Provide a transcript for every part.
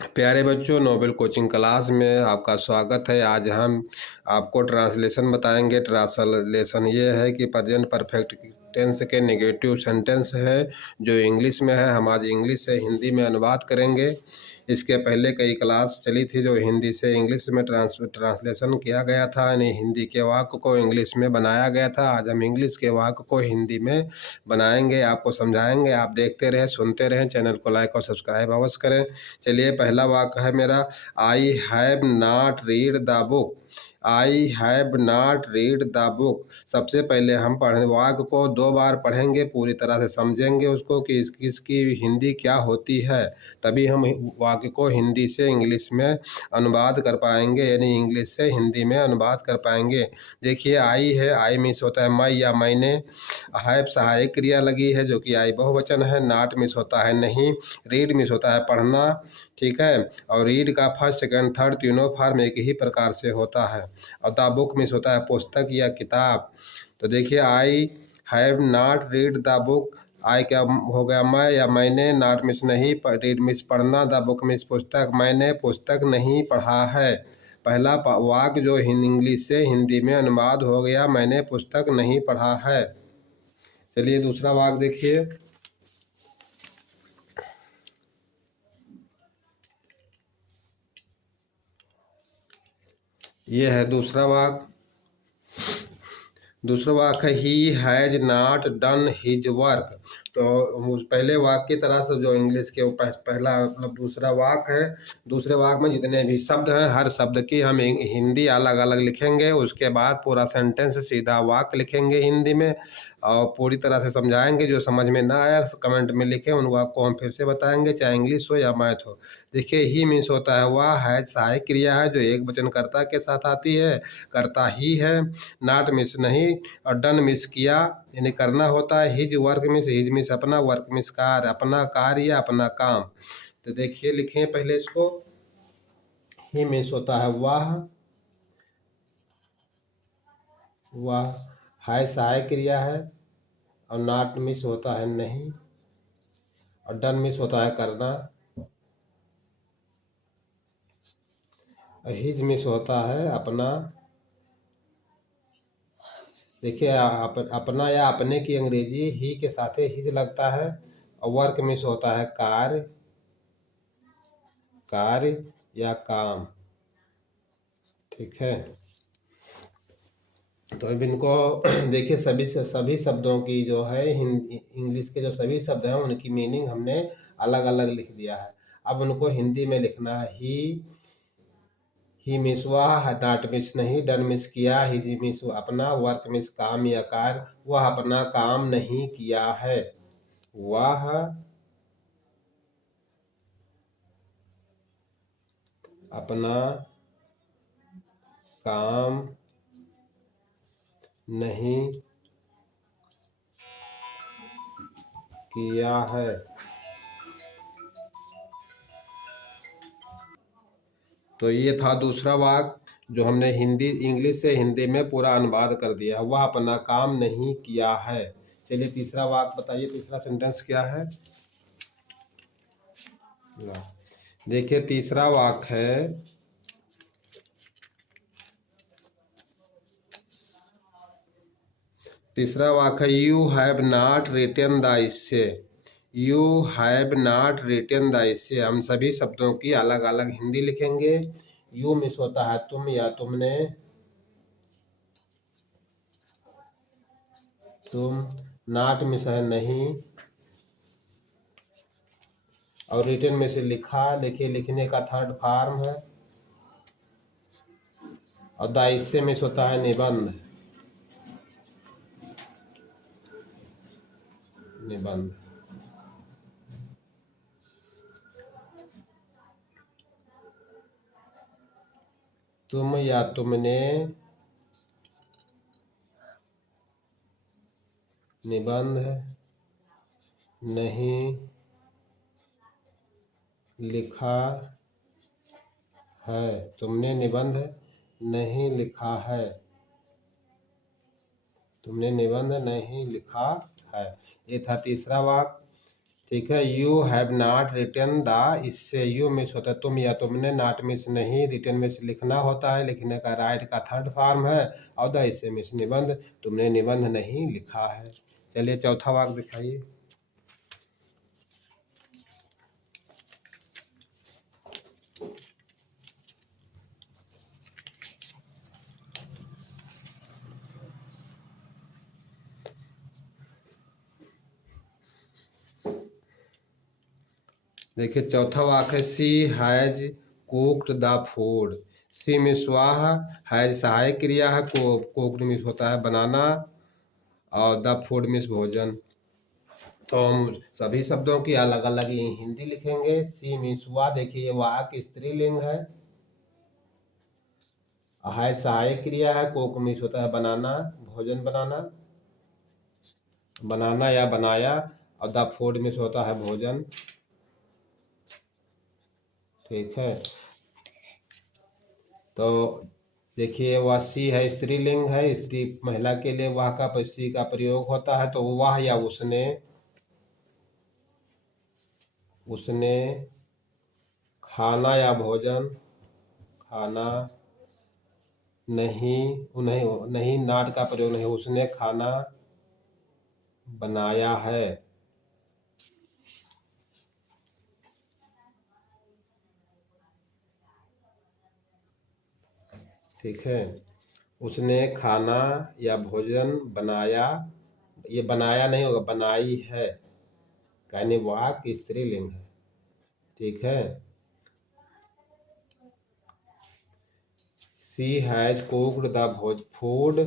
प्यारे बच्चों, Nobel coaching class में आपका स्वागत है। आज हम आपको ट्रांसलेशन बताएंगे। ट्रांसलेशन ये है कि प्रेजेंट परफेक्ट टेंस के नेगेटिव सेंटेंस है जो इंग्लिश में है, हम आज इंग्लिश से हिंदी में अनुवाद करेंगे। इसके पहले कई क्लास चली थी जो हिंदी से इंग्लिश में ट्रांसलेशन किया गया था, यानी हिंदी के वाक्य को इंग्लिश में बनाया गया था। आज हम इंग्लिश के वाक्य को हिंदी में बनाएंगे, आपको समझाएंगे। आप देखते रहें, सुनते रहें। चैनल को लाइक और सब्सक्राइब अवश्य करें। चलिए, पहला वाक्य है मेरा, आई have not read the book. I have not read the book. सबसे पहले हम वाक्य को 2 बार पढ़ेंगे, पूरी तरह से समझेंगे उसको कि इसकी हिंदी क्या होती है, तभी हम वाक्य को हिंदी से इंग्लिश में अनुवाद कर पाएंगे, यानी इंग्लिश से हिंदी में अनुवाद कर पाएंगे। देखिए, आई है, आई मीन्स होता है मैं या मैंने। हैव सहायक क्रिया लगी है जो कि आई बहुवचन है। नॉट मीन्स होता है नहीं। रीड मीन्स होता है पढ़ना, ठीक है। और रीड का फर्स्ट, सेकंड, थर्ड तीनों फॉर्म एक ही प्रकार से होता है। और द बुक मीन्स होता है पुस्तक या किताब। तो देखिए, I have not read the book. I क्या हो गया, मैं या मैंने। नॉट मीन्स नहीं, रीड मीन्स पढ़ना, द बुक मीन्स पुस्तक। मैंने पुस्तक नहीं पढ़ा है। पहला वाक्य जो इंग्लिश से हिंदी में अनुवाद हो गया, मैंने पुस्तक नहीं पढ़ा है। चलिए, दूसरा वाक्य देखिए। ये है दूसरा वाक्य। दूसरा वाक्य है he has not done his work. तो पहले वाक्य की तरह से जो इंग्लिश के पहला मतलब दूसरा वाक्य है, दूसरे वाक्य में जितने भी शब्द हैं, हर शब्द की हम हिंदी अलग अलग लिखेंगे। उसके बाद पूरा सेंटेंस सीधा वाक्य लिखेंगे हिंदी में और पूरी तरह से समझाएंगे। जो समझ में ना आया कमेंट में लिखें, उन वाक्य को हम फिर से बताएंगे, चाहे इंग्लिश हो या मैथ हो। देखिए, ही मीन्स होता है वह, हैज सहायक क्रिया है जो एक वचनकर्ता के साथ आती है, करता ही है। नॉट मीन्स नहीं, और डन मिस किया, यानी करना होता है। His work miss, his miss अपना, वर्क मिस कार्य, अपना कार्य या अपना काम। तो देखिए, लिखें पहले इसको। ही मिस होता है वह है सहायक क्रिया है। और नॉट मिस होता है नहीं। और डन मिस होता है करना। और हिज मिस होता है अपना। देखिए, अपना या अपने की अंग्रेजी ही के साथ हिज लगता है। और वर्क मिस होता है कार्य या काम, ठीक है। तो अब इनको देखिए, सभी शब्दों की जो है इंग्लिश के जो सभी शब्द हैं उनकी मीनिंग हमने अलग अलग लिख दिया है। अब उनको हिंदी में लिखना है। ही मिस वह, नॉट मिस नहीं, डन मिस किया, हिज मिस अपना, वर्क मिस काम या कार्य, वह अपना काम नहीं किया है। वह अपना काम नहीं किया है। तो ये था दूसरा वाक्य जो हमने इंग्लिश से हिंदी में पूरा अनुवाद कर दिया। वह अपना काम नहीं किया है। चलिए, तीसरा वाक्य बताइए, तीसरा सेंटेंस क्या है। देखिए, तीसरा वाक्य है, तीसरा वाक्य है, you have not written the इसे। You have not written the इसे। हम सभी शब्दों की अलग अलग हिंदी लिखेंगे। यू मिस होता है तुम या तुमने, तुम। नॉट मिस है नहीं। और रिटन में से लिखा, देखिए लिखने का थर्ड फॉर्म है। और द इससे मिस होता है निबंध, निबंध। तुम या तुमने निबंध नहीं लिखा है। तुमने निबंध नहीं लिखा है। तुमने निबंध नहीं लिखा है। ये था तीसरा वाक्य, ठीक है। You have not written the, इससे यू मिस होता है तुम या तुमने, नॉट मिस नहीं, रिटन मिस लिखना होता है, लिखने का राइट का थर्ड फॉर्म है, और द इससे मिस निबंध, तुमने निबंध नहीं लिखा है। चलिए चौथा वाक्य दिखाइए। देखिए चौथा वाक्य है she has cooked the food. सी में स्वाह, हैज सहायक क्रिया है, कुक्ड मिस होता है बनाना, और द फूड मिस भोजन। तो हम सभी शब्दों की अलग अलग हिंदी लिखेंगे। सी मीन्स हुआ, देखिए वाक्य स्त्रीलिंग है, है सहायक क्रिया है, कुक मीन्स होता है बनाना, भोजन बनाना, बनाना या बनाया, और द फूड मीन्स होता है भोजन। ठीक है। तो देखिए वह सी है, स्त्रीलिंग है, स्त्री महिला के लिए वह का सी का प्रयोग होता है, तो वह या उसने, उसने खाना या भोजन, खाना नहीं, नहीं नहीं नाट का प्रयोग नहीं, उसने खाना बनाया है। ठीक है। उसने खाना या भोजन बनाया, ये बनाया नहीं होगा, बनाई है, यानी वाक्य स्त्रीलिंग है। ठीक है। She has cooked the food,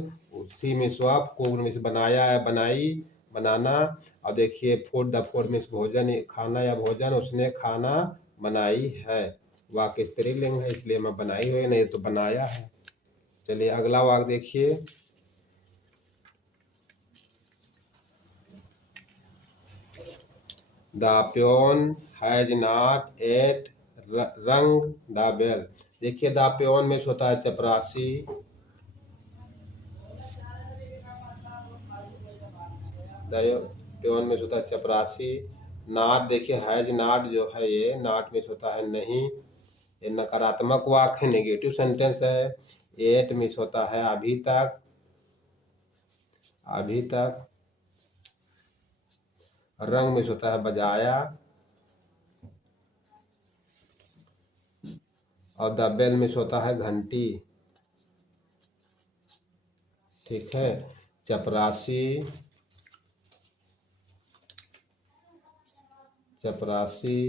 सी में स्वाप, कुक्ड में बनाया है, बनाई, बनाना, और देखिए फूड, द फूड में भोजन, खाना या भोजन, उसने खाना बनाई है, वाक्य स्त्रीलिंग है, इसलिए मैं बनाई हुई, नहीं तो बनाया है। चलिए अगला वाक्य देखिए। The peon has not yet rung the bell. देखिए द प्योन में होता है चपरासी, प्योन में होता है चपरासी। नॉट देखिए हैज नॉट जो है, ये नॉट में होता है नहीं, ये नकारात्मक वाक्य है, नेगेटिव सेंटेंस है। एट मिस होता है अभी तक, अभी तक। रंग मिस होता है बजाया, और द बेल मिस होता है घंटी। ठीक है। चपरासी, चपरासी,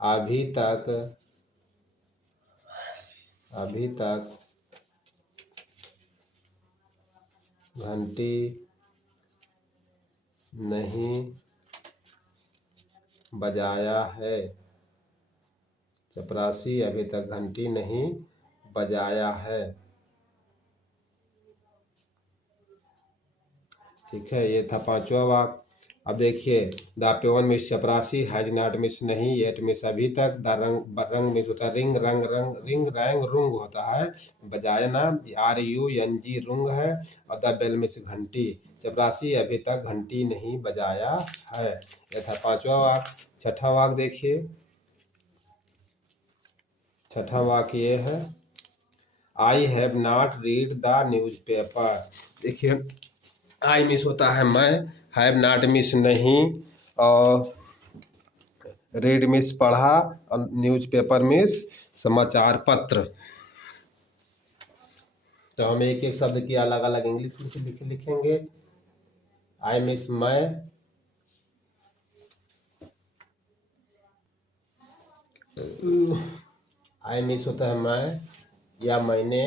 अभी तक, अभी तक घंटी नहीं बजाया है। चपरासी अभी तक घंटी नहीं बजाया है। ठीक है। ये था पांचवा वाक्य। अब देखिए द प्योन मिस चपरासी, हैज नॉट मिस नहीं, एट मिस अभी तक, द रंग, रंग मिस होता है रिंग, रंग रंग रिंग रैंग रुंग होता है बजाना, RUNG रुंग है, और द बेल मिस घंटी। चपरासी अभी तक घंटी नहीं बजाया है। यह था पांचवा वाक्य। छठा वाक्य देखिए। छठा वाक्य ये है आई have not read the news paper. देखिए आई मिस होता है मैं, हैव नॉट मिस नहीं, और रीड मिस पढ़ा, और न्यूज़पेपर मिस समाचार पत्र। तो हम एक एक शब्द की अलग अलग इंग्लिश लिखेंगे। आई मिस मैं, आई मिस होता है मैं या मैंने,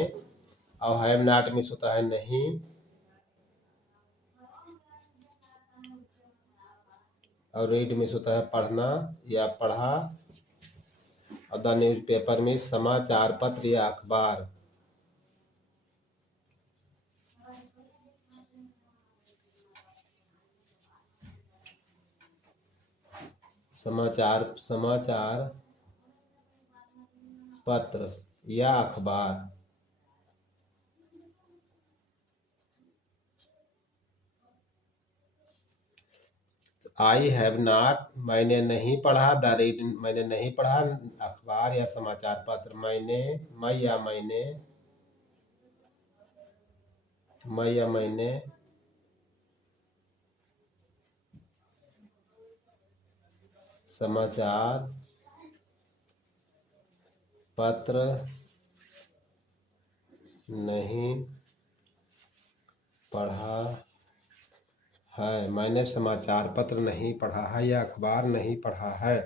और हैव नॉट मिस होता है नहीं, और रीड मिस होता है पढ़ना या पढ़ा, और द न्यूज पेपर में समाचार पत्र या अखबार। समाचार, समाचार पत्र या अखबार। आई हैव नॉट मैंने नहीं पढ़ा, द रीड मैंने नहीं पढ़ा अखबार या समाचार पत्र। मैं या मैंने समाचार पत्र नहीं पढ़ा है। मैंने समाचार पत्र नहीं पढ़ा है या अखबार नहीं पढ़ा है।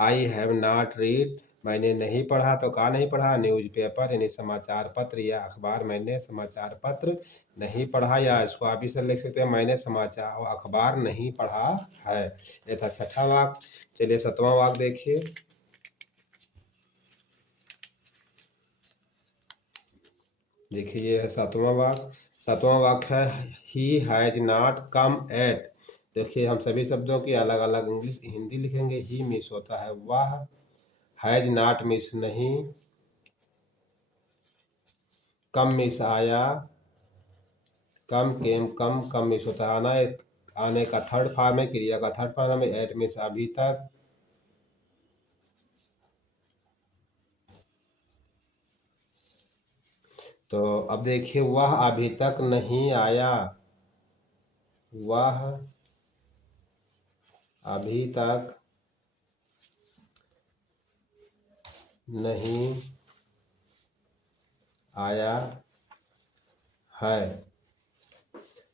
आई हैव नॉट रीड मैंने नहीं पढ़ा, तो कहाँ नहीं पढ़ा, न्यूज़पेपर यानी समाचार पत्र या अखबार। मैंने समाचार पत्र नहीं पढ़ा, या इसको आप इसे लिख सकते हैं मैंने समाचार अखबार नहीं पढ़ा है। ये था छठा वाक्य। चलिए सातवां वाक्य देखिए। देखिए ये है सातवां वाक्य। सातवां वाक्य है he has not come yet. देखिए हम सभी शब्दों की अलग अलग इंग्लिश हिंदी लिखेंगे। ही मिस होता है वह, हैज नॉट मिस नहीं, कम मिस आया, कम केम कम मिस होता है आना। आने का थर्ड फॉर्म है, क्रिया का थर्ड फॉर्म है। एट मिस अभी तक, तो अब देखिए वह अभी तक नहीं आया, वह अभी तक नहीं आया है,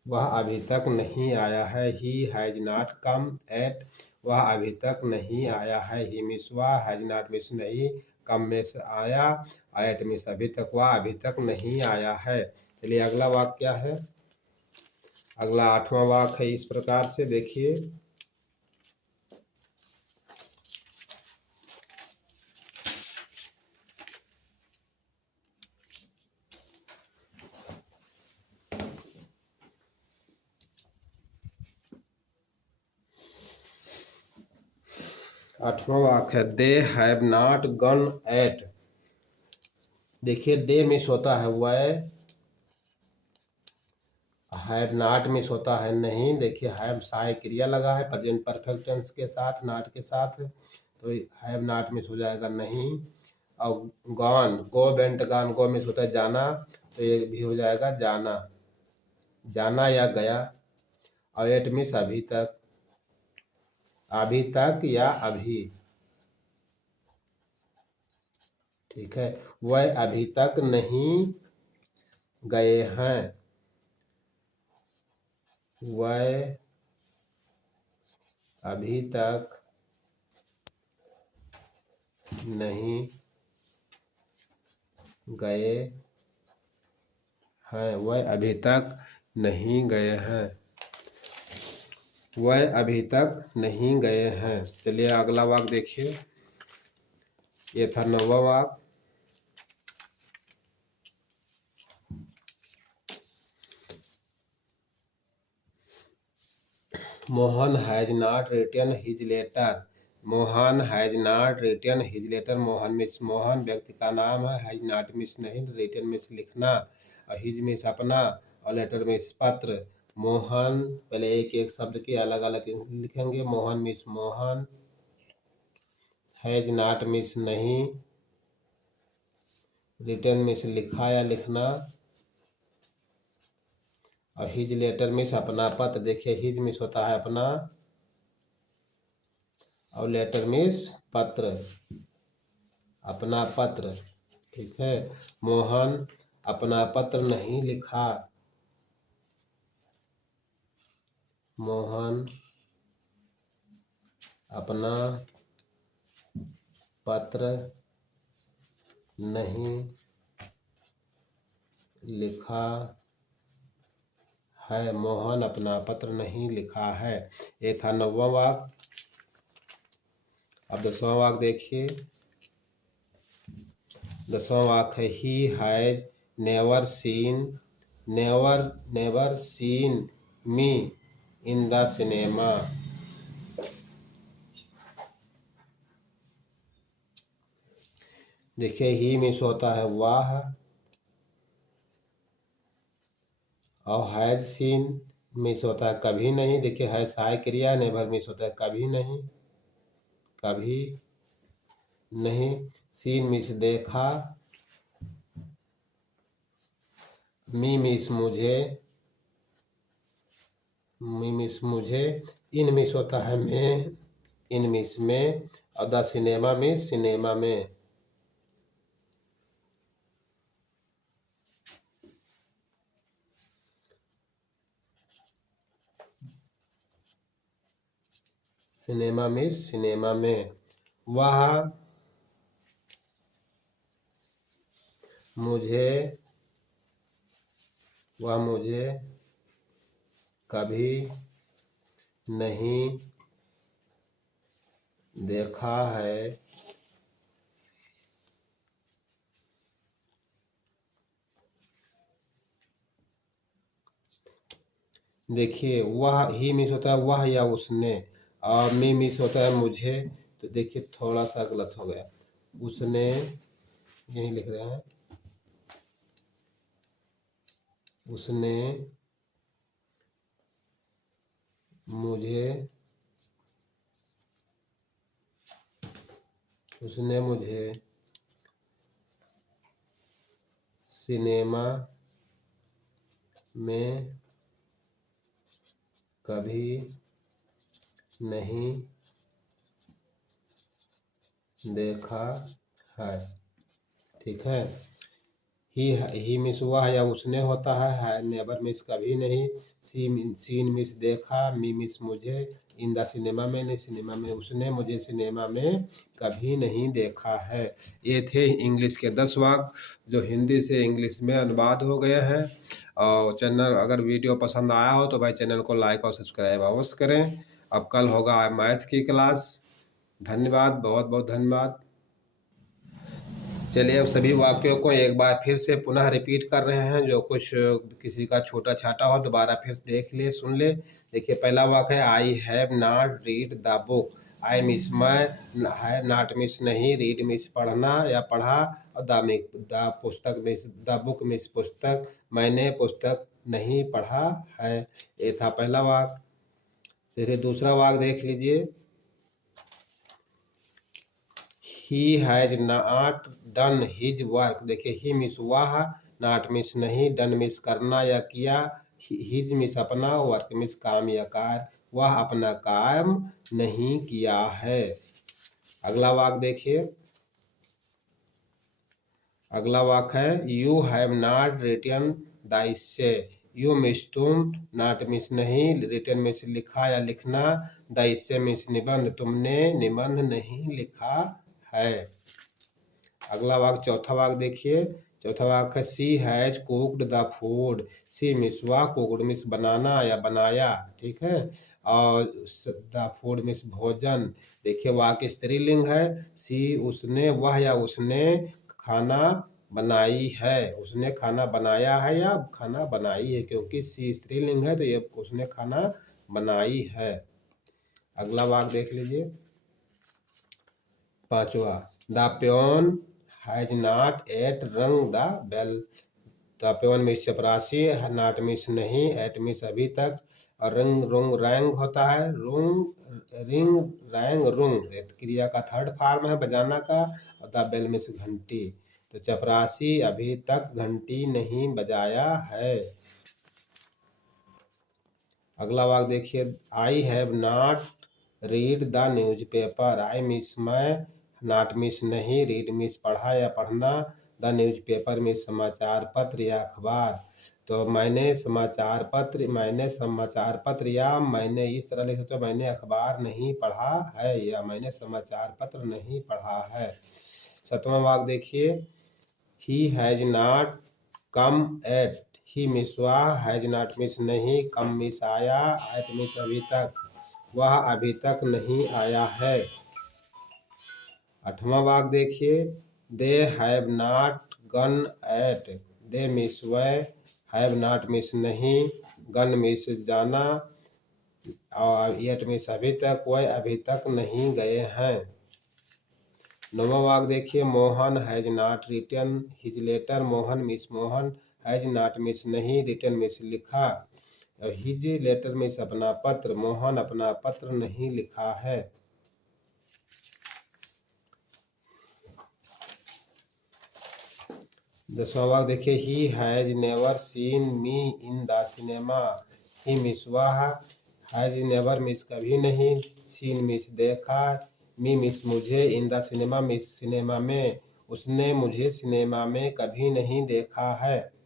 वह अभी तक नहीं आया है। He has not come yet, वह अभी तक नहीं आया है। ही मिस वह, हैज नॉट मिस नहीं, कम मिस आया, एट मिस अभी तक, वह अभी तक नहीं आया है। चलिए अगला वाक्य क्या है। अगला आठवां वाक्य है इस प्रकार से, देखिए। आठवां वाक्य है they have not gone yet. देखिए दे मिस होता है वह, हैव नॉट मिस होता है नहीं। देखिए हैव सहायक क्रिया लगा है प्रेजेंट परफेक्ट टेंस के साथ, नॉट के साथ, तो हैव नॉट मिस हो जाएगा नहीं। और गॉन, गो वेंट गॉन, गो मिस होता है जाना, तो ये भी हो जाएगा जाना, जाना या गया। और एट मिस अभी तक, अभी तक या अभी, ठीक है। वह अभी तक नहीं गए हैं, वह अभी तक नहीं गए हैं, वह अभी तक नहीं गए हैं, वह अभी तक नहीं गए हैं। चलिए अगला वाक्य देखिए। ये था नौवां वाक्य। Mohan has not written his letter. Mohan has not written his letter. Mohan means Mohan व्यक्ति का नाम है, हैज नॉट मिस नहीं, रिटन मिस लिखना, और हिज मिस अपना, और लेटर मिस पत्र। मोहन पहले एक एक शब्द के अलग अलग लिखेंगे। Mohan means Mohan, has not means नहीं, रिटन मिस लिखा या लिखना, और हिज लेटर मिस अपना पत्र। देखिए हिज मिस होता है अपना, और लेटर मिस पत्र, अपना पत्र, ठीक है। मोहन अपना पत्र नहीं लिखा, मोहन अपना पत्र नहीं लिखा है, मोहन अपना पत्र नहीं लिखा है। ये था नौवां वाक्य। अब 10वां वाक्य देखिए। 10वां वाक्य है he has never seen me in the cinema. देखिए ही मिस होता है वह, और हैज सीन मिस होता है कभी नहीं, देखिए है सहाय क्रिया, नेवर मिस होता है कभी नहीं, कभी नहीं। सीन मिस देखा, मी मिस मुझे, मी मिस मुझे। इन मिस होता है में, इन मिस में। और द सिनेमा मिस सिनेमा में। सिनेमा मिस सिनेमा में। वह मुझे, वह मुझे कभी नहीं देखा है, देखिए वह ही मिस होता है वह या उसने, और मी मिस होता है मुझे। तो देखिए थोड़ा सा गलत हो गया, उसने यही लिख रहे हैं, उसने मुझे, उसने मुझे सिनेमा में कभी नहीं देखा है, ठीक है। ही मिस हुआ है या उसने होता है नेवर मिस कभी नहीं। सीन मिस देखा, मी मिस मुझे। इन द सिनेमा में, नहीं सिनेमा में उसने मुझे सिनेमा में कभी नहीं देखा है। ये थे इंग्लिश के 10 वाक्य जो हिंदी से इंग्लिश में अनुवाद हो गए हैं। और चैनल अगर वीडियो पसंद आया हो तो भाई चैनल को लाइक और सब्सक्राइब अवश्य करें। अब कल होगा मैथ की क्लास। धन्यवाद, बहुत बहुत धन्यवाद। चलिए अब सभी वाक्यों को एक बार फिर से पुनः रिपीट कर रहे हैं, जो कुछ किसी का छोटा छाटा हो दोबारा फिर से देख ले सुन ले। देखिए पहला वाक्य है आई have not read the book. I miss मैं है, नॉट मिस नहीं, रीड मिस पढ़ना या पढ़ा, और द पुस्तक मिस, द बुक मिस पुस्तक, मैंने पुस्तक नहीं पढ़ा है। ये था पहला वाक्य। जैसे दूसरा वाक्य देख लीजिए, ही has not done his work. देखिए ही मिस वह, नॉट मिस नहीं, डन मिस करना या किया, हिज मिस अपना, वर्क मिस काम या कार्य, वह अपना काम नहीं किया है। अगला वाक्य देखिए, अगला वाक्य है you have not written the इसे। यू मिस तुम, नॉट मिस नहीं, रिटन मिस लिखा या लिखना, द इसे मिस निबंध, तुमने निबंध नहीं लिखा है। अगला वाक्य चौथा वाक्य देखिए, चौथा वाक्य है she has cooked the food. She means वह, कुक्ड मिस बनाना या बनाया, ठीक है, और द फूड मिस भोजन। देखिए वाक्य स्त्रीलिंग है, सी उसने, वह या उसने खाना बनाई है, उसने खाना बनाया है या खाना बनाई है, क्योंकि सी स्त्रीलिंग है तो ये उसने खाना बनाई है। अगला वाक्य देख लीजिए, पांचवा, the peon has not yet rung the bell. The peon means चपरासी, नॉट मिस नहीं, एट मिस अभी तक, और रंग रुंग रैंग होता है, रुंग रिंग रैंग रुंग क्रिया का थर्ड फॉर्म है बजाना का, और द बेल मिस घंटी। तो चपरासी अभी तक घंटी नहीं बजाया है। अगला वाक्य देखिए, I have not read the newspaper. I miss मैं, नॉट मिस नहीं, रीड मिस पढ़ा या पढ़ना, द न्यूज़पेपर मिस समाचार पत्र या अखबार। तो मैंने समाचार पत्र या मैंने इस तरह लिख सकते हो, मैंने अखबार नहीं पढ़ा है या मैंने समाचार पत्र नहीं पढ़ा है। सातवां वाक्य देखिए, he has not come yet. He means वह, हैज नॉट मिस नहीं, कम मिस आया, एट मिस अभी तक, वह अभी तक नहीं आया है। आठवां वाक्य देखिए, they have not gone yet. They means वह, हैव नॉट मिस नहीं, गन मिस जाना, और एट मिस अभी तक, वह अभी तक नहीं गए हैं। नौवां वाक्य देखिए, Mohan has not written his letter. Mohan means Mohan, has not means नहीं, रिटन मिस लिखा, हिज लेटर मीन्स अपना पत्र, मोहन अपना पत्र नहीं लिखा है। 10वां वाक्य देखिए, he has never seen me in the cinema. He means वह, हैज नेवर मीन्स कभी नहीं, सीन मीन्स देखा, मी मीन्स मुझे, in the cinema means cinema में, उसने मुझे सिनेमा में कभी नहीं देखा है।